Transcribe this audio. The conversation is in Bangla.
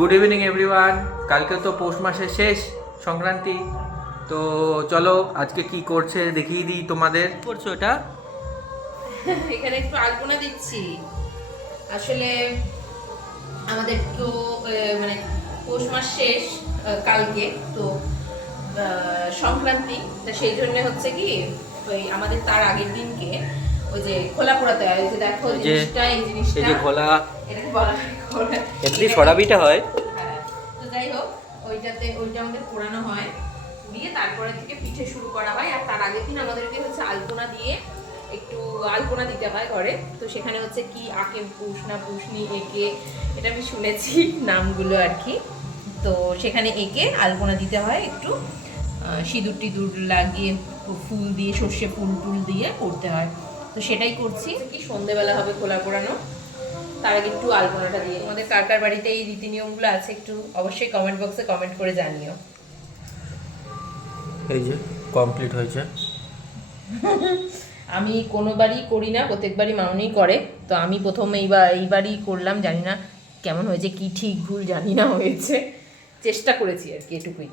Good evening everyone. কালকে তো পৌষ মাসের শেষ সংক্রান্তি, তো চলো আজকে কি করছে দেখিয়ে দিই তোমাদের। করছো এটা? এখানে একটু আলপনা দিচ্ছি। আসলে আমাদের তো মানে পৌষ মাস শেষ কালকে তো সংক্রান্তি, তা সেই জন্য হচ্ছে কি ওই আমাদের তার আগের দিনকে ওই যে খোলা পোড়াতে হয়। ওই যে দেখো এই জিনিসটা যে খোলা, এটাকে বলা হয় খোলা। এমনি সরাবিটা হয়। হ্যাঁ, তো যাই হোক ওইটা আমাদের পোড়ানো হয়, দিয়ে তারপরে থেকে পিঠে শুরু করা হয়। আর তার আগের দিন আমাদেরকে হচ্ছে আলপনা দিয়ে একটু আলপনা দিতে হয় ঘরে। তো সেখানে হচ্ছে কি আকে পুষনা পুষনি এঁকে, এটা আমি শুনেছি নামগুলো আর কি। তো সেখানে এঁকে আলপনা দিতে হয়, একটু সিঁদুর টিঁদুর লাগিয়ে ফুল দিয়ে সর্ষে ফুল টুল দিয়ে করতে হয়। তো সেটাই করছি। কি সন্ধেবেলা হবে খোলা পোড়ানো, তার আগে একটু আলপনাটা দিয়ে। আমাদের কার কার বাড়িতে এই রীতি নিয়মগুলো আছে একটু অবশ্যই কমেন্ট বক্সে কমেন্ট করে জানিও। এই যে কমপ্লিট হয়েছে। আমি কোনোবারই করি না, প্রত্যেকবারই মামনিই করে। তো আমি প্রথম এইবারই করলাম, জানি না কেমন হয়েছে, কি ঠিক ভুল জানি না, হয়েছে চেষ্টা করেছি আর কি, এটুকুই।